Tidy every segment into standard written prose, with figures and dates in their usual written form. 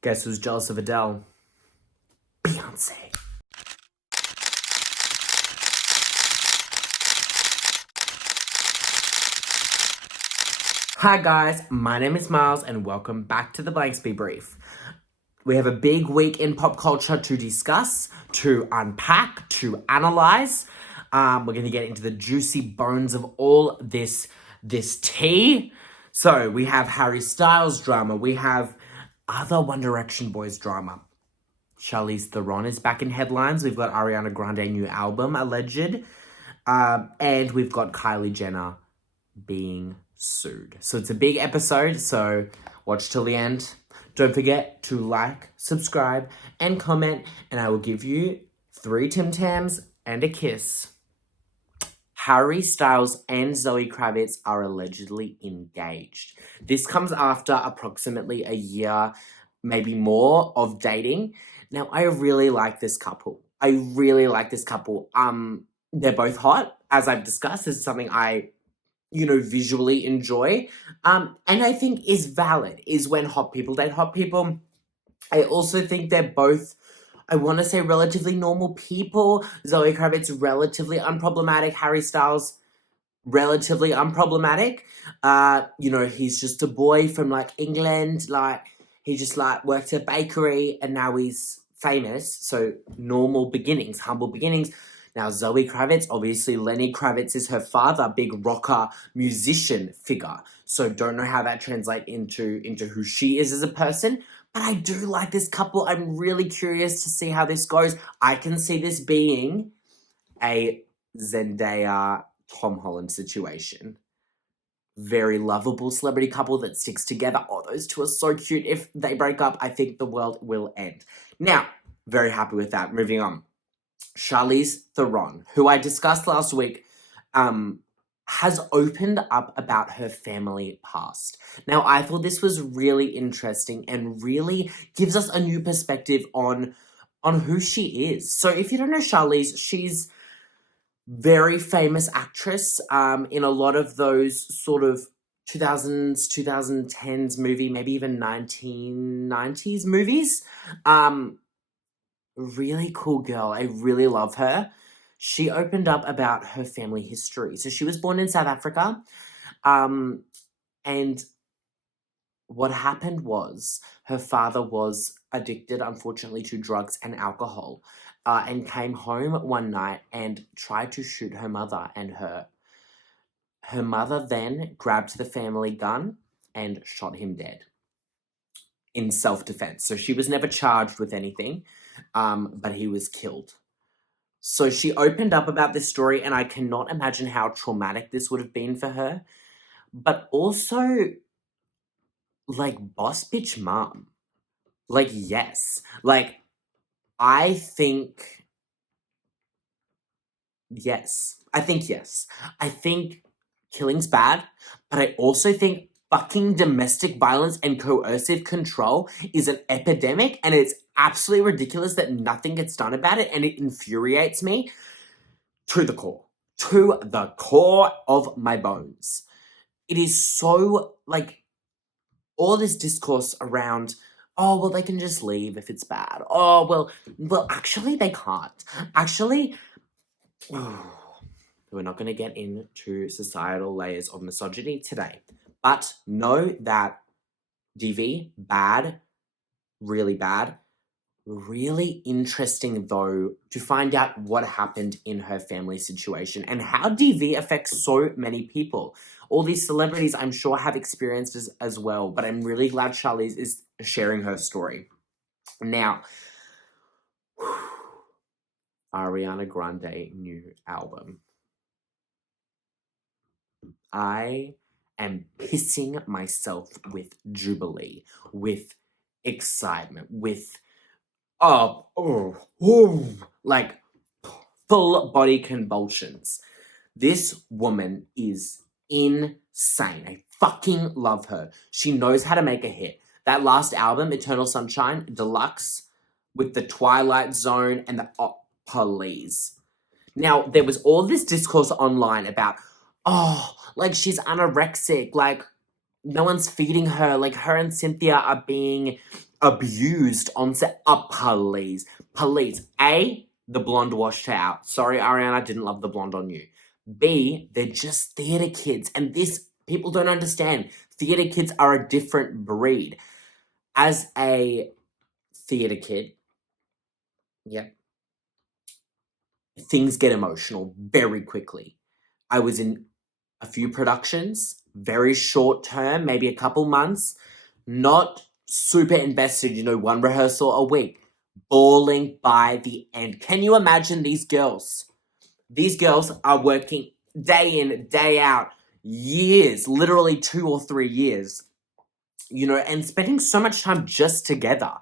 Guess who's jealous of Adele? Beyonce. Hi guys, my name is Miles and welcome back to the Blanksby Brief. We have a big week in pop culture to discuss, to unpack, to analyze. We're going to get into the juicy bones of all this tea. So we have Harry Styles drama. We have other One Direction boys drama. Charlize Theron is back in headlines. We've got Ariana Grande new album, alleged. And we've got Kylie Jenner being sued. So it's a big episode, so watch till the end. Don't forget to like, subscribe, and comment, and I will give you 3 Tim Tams and a kiss. Harry Styles and Zoe Kravitz are allegedly engaged. This comes after approximately a year, maybe more, of dating. Now, I really like this couple. They're both hot, as I've discussed. This is something I visually enjoy. And I think is valid, is when hot people date hot people. I also think they're both, I want to say, relatively normal people. Zoe Kravitz, relatively unproblematic. Harry Styles, relatively unproblematic. He's just a boy from, England. He just, worked at a bakery and now he's famous. So, normal beginnings, humble beginnings. Now, Zoe Kravitz, obviously Lenny Kravitz is her father, big rocker musician figure. So don't know how that translates into who she is as a person. But I do like this couple. I'm really curious to see how this goes. I can see this being a Zendaya Tom Holland situation. Very lovable celebrity couple that sticks together. Oh, those two are so cute. If they break up, I think the world will end. Now, very happy with that. Moving on. Charlize Theron, who I discussed last week, has opened up about her family past. Now, I thought this was really interesting and really gives us a new perspective on who she is. So if you don't know Charlize, she's very famous actress in a lot of those sort of 2000s, 2010s movie, maybe even 1990s movies. Really cool girl. I really love her. She opened up about her family history. So she was born in South Africa. And what happened was her father was addicted, unfortunately, to drugs and alcohol, and came home one night and tried to shoot her mother and her. Her mother then grabbed the family gun and shot him dead in self-defense. So she was never charged with anything. But he was killed. So she opened up about this story, and I cannot imagine how traumatic this would have been for her. But also, boss bitch mom. Yes. I think yes. I think yes. I think killing's bad, but I also think fucking domestic violence and coercive control is an epidemic, and it's absolutely ridiculous that nothing gets done about it, and it infuriates me to the core. To the core of my bones. It is so, all this discourse around, oh, well, they can just leave if it's bad. Oh, well, actually, they can't. Actually, we're not going to get into societal layers of misogyny today. But know that DV, bad, really bad. Really interesting, though, to find out what happened in her family situation and how DV affects so many people. All these celebrities, I'm sure, have experienced as well, but I'm really glad Charlize is sharing her story. Now, Ariana Grande new album. I am pissing myself with jubilee, with excitement, with full body convulsions. This woman is insane. I fucking love her. She knows how to make a hit. That last album, Eternal Sunshine Deluxe, with the Twilight Zone and the please. Now, there was all this discourse online about, she's anorexic, no one's feeding her, her and Cynthia are being abused on set. Police. A, the blonde washed her out. Sorry, Ariana, didn't love the blonde on you. B, they're just theatre kids. And this, people don't understand. Theatre kids are a different breed. As a theatre kid, yeah, things get emotional very quickly. I was in a few productions, very short term, maybe a couple months, not super invested, one rehearsal a week, bawling by the end. Can you imagine these girls? These girls are working day in, day out, years, literally 2 or 3 years, and spending so much time just together.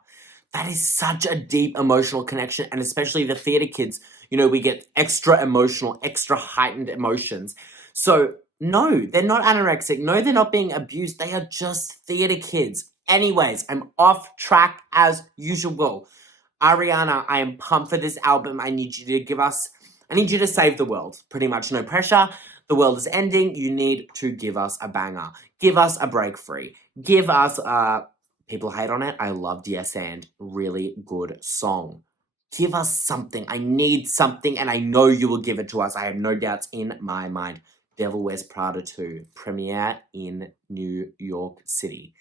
That is such a deep emotional connection, and especially the theatre kids, we get extra emotional, extra heightened emotions. So, no, they're not anorexic. No, they're not being abused. They are just theatre kids. Anyways, I'm off track as usual. Ariana, I am pumped for this album. I need you to save the world. Pretty much no pressure. The world is ending. You need to give us a banger. Give us a break free. Give us people hate on it. I loved Yes and. Really good song. Give us something. I need something, and I know you will give it to us. I have no doubts in my mind. Devil Wears Prada 2, premiere in New York City.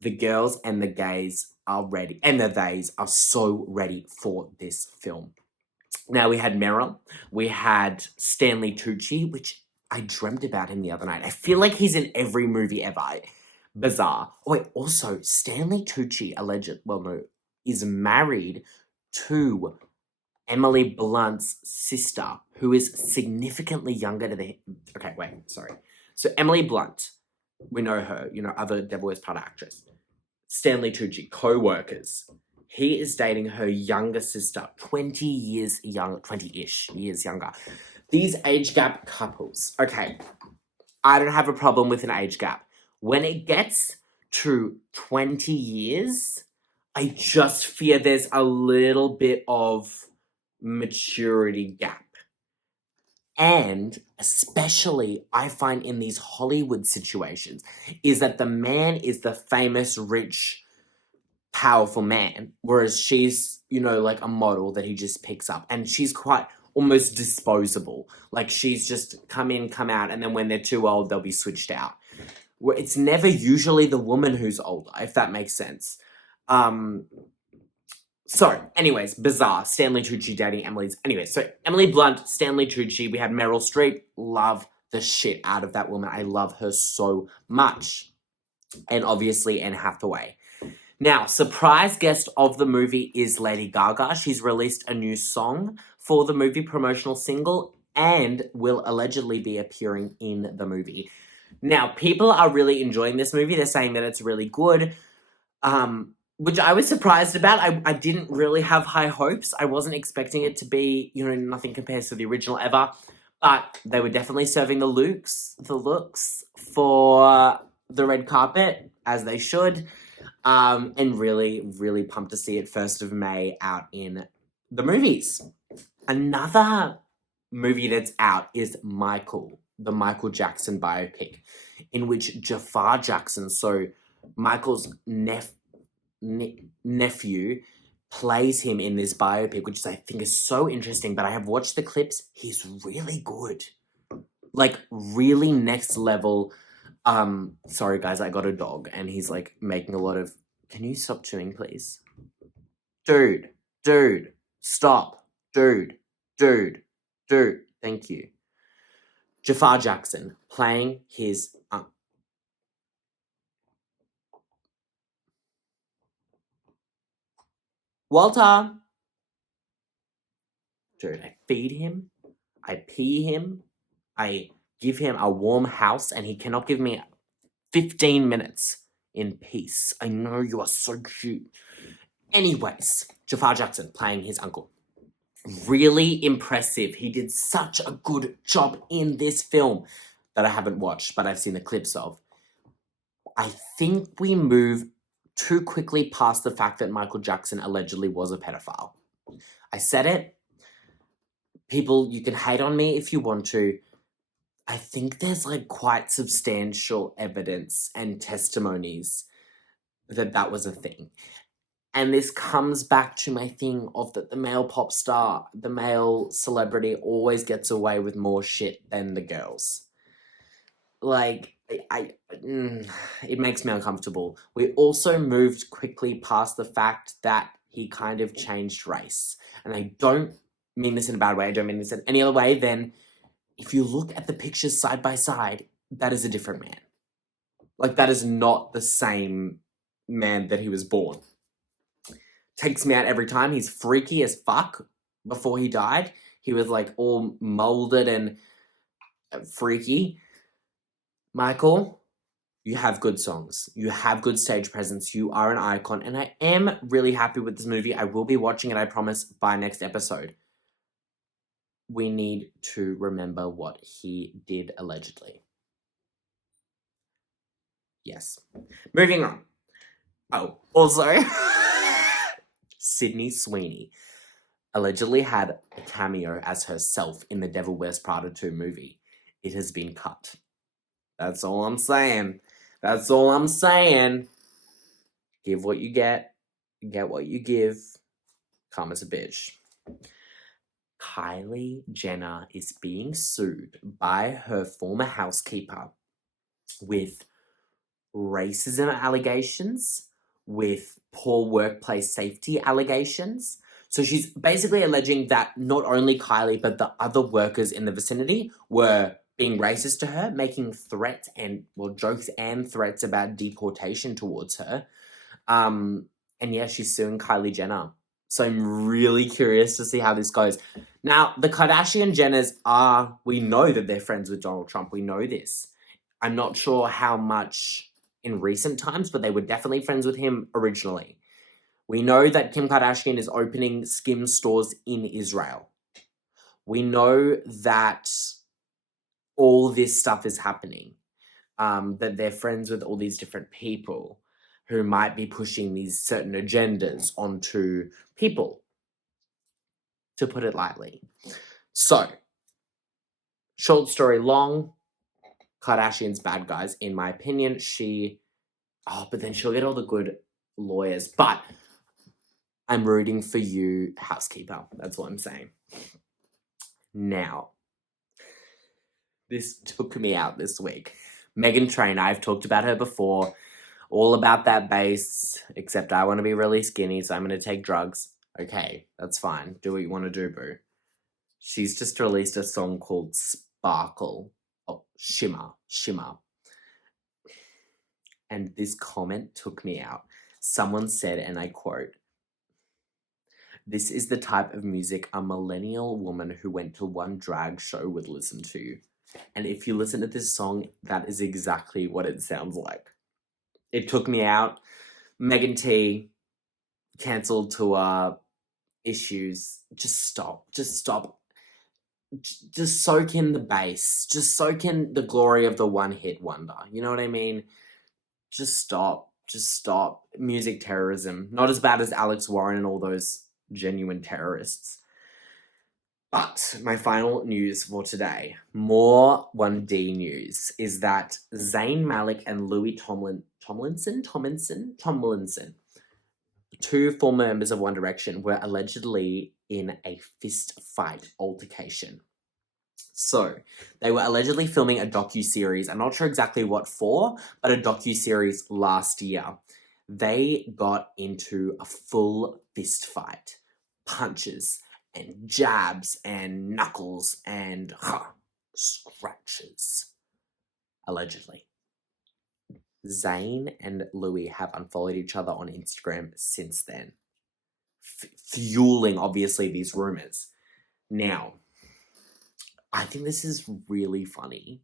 The girls and the gays are ready, and the theys are so ready for this film. Now, we had Meryl, we had Stanley Tucci, which I dreamt about him the other night. I feel like he's in every movie ever. Bizarre. Oh, wait, also, Stanley Tucci, is married to Emily Blunt's sister, who is significantly younger to the... Okay, wait, sorry. So, Emily Blunt, we know her, other Devil Wears Prada actress. Stanley Tucci, co-workers. He is dating her younger sister, 20 years younger, 20-ish years younger. These age gap couples. Okay, I don't have a problem with an age gap. When it gets to 20 years, I just fear there's a little bit of maturity gap. And especially, I find in these Hollywood situations, is that the man is the famous, rich, powerful man, whereas she's, like a model that he just picks up. And she's quite almost disposable. Like, she's just come in, come out, and then when they're too old, they'll be switched out. It's never usually the woman who's older, if that makes sense. So, anyways, bizarre. Stanley Tucci dating Emily's... Anyways, so Emily Blunt, Stanley Tucci, we had Meryl Streep. Love the shit out of that woman. I love her so much. And obviously Anne Hathaway. Now, surprise guest of the movie is Lady Gaga. She's released a new song for the movie, promotional single, and will allegedly be appearing in the movie. Now, people are really enjoying this movie. They're saying that it's really good. Which I was surprised about. I didn't really have high hopes. I wasn't expecting it to be, nothing compares to the original ever. But they were definitely serving the looks for the red carpet, as they should. And really, really pumped to see it 1st of May out in the movies. Another movie that's out is Michael, the Michael Jackson biopic, in which Jafar Jackson, so Michael's nephew, plays him in this biopic, which I think is so interesting. But I have watched the clips. He's really good. Like, really next level. Sorry guys, I got a dog and he's like making a lot of... Can you stop chewing, please? Dude, stop. Dude. Thank you. Jafar Jackson playing his... Walter! Dude, I feed him, I pee him, I give him a warm house, and he cannot give me 15 minutes in peace. I know you are so cute. Anyways, Jafar Jackson playing his uncle. Really impressive. He did such a good job in this film that I haven't watched, but I've seen the clips of. I think we move too quickly past the fact that Michael Jackson allegedly was a pedophile. I said it. People, you can hate on me if you want to. I think there's quite substantial evidence and testimonies that was a thing. And this comes back to my thing of that the male pop star, the male celebrity always gets away with more shit than the girls. Like, it makes me uncomfortable. We also moved quickly past the fact that he kind of changed race. And I don't mean this in a bad way. I don't mean this in any other way than if you look at the pictures side by side, that is a different man. Like, that is not the same man that he was born. Takes me out every time. He's freaky as fuck. Before he died, he was like all molded and freaky. Michael, you have good songs. You have good stage presence. You are an icon. And I am really happy with this movie. I will be watching it, I promise, by next episode. We need to remember what he did allegedly. Yes. Moving on. Oh, also, Sydney Sweeney allegedly had a cameo as herself in the Devil Wears Prada 2 movie. It has been cut. That's all I'm saying. That's all I'm saying. Give what you get what you give. Karma's a bitch. Kylie Jenner is being sued by her former housekeeper with racism allegations, with poor workplace safety allegations. So she's basically alleging that not only Kylie, but the other workers in the vicinity were being racist to her, making threats and, well, jokes and threats about deportation towards her. And yeah, she's suing Kylie Jenner. So I'm really curious to see how this goes. Now, the Kardashian Jenners we know that they're friends with Donald Trump. We know this. I'm not sure how much in recent times, but they were definitely friends with him originally. We know that Kim Kardashian is opening Skim stores in Israel. We know that all this stuff is happening, that they're friends with all these different people who might be pushing these certain agendas onto people, to put it lightly. So, short story long, Kardashian's bad guys, in my opinion. But then she'll get all the good lawyers. But I'm rooting for you, housekeeper. That's what I'm saying. Now, this took me out this week. Meghan Trainor, I've talked about her before. All about that base, except I want to be really skinny, so I'm going to take drugs. Okay, that's fine. Do what you want to do, boo. She's just released a song called Sparkle. Oh, Shimmer. And this comment took me out. Someone said, and I quote, "This is the type of music a millennial woman who went to one drag show would listen to." And if you listen to this song, that is exactly what it sounds like. It took me out. Megan T, cancelled tour, issues. Just stop. Just soak in the bass. Just soak in the glory of the one-hit wonder. You know what I mean? Just stop. Music terrorism. Not as bad as Alex Warren and all those genuine terrorists. But my final news for today, more 1D news, is that Zayn Malik and Louis Tomlinson, two former members of One Direction, were allegedly in a fist fight altercation. So, they were allegedly filming a docuseries. I'm not sure exactly what for, but a docuseries last year. They got into a full fist fight. Punches and jabs and knuckles and scratches. Allegedly. Zayn and Louis have unfollowed each other on Instagram since then. Fueling, obviously, these rumors. Now, I think this is really funny.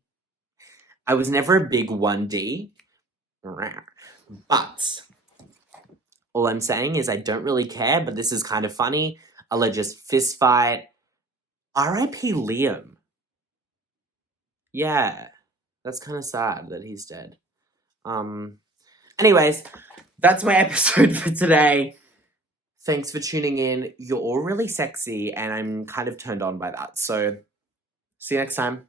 I was never a big 1D, but all I'm saying is I don't really care, but this is kind of funny. Alleged fist fight. R.I.P. Liam. Yeah, that's kind of sad that he's dead. Anyways, that's my episode for today. Thanks for tuning in. You're all really sexy, and I'm kind of turned on by that. So, see you next time.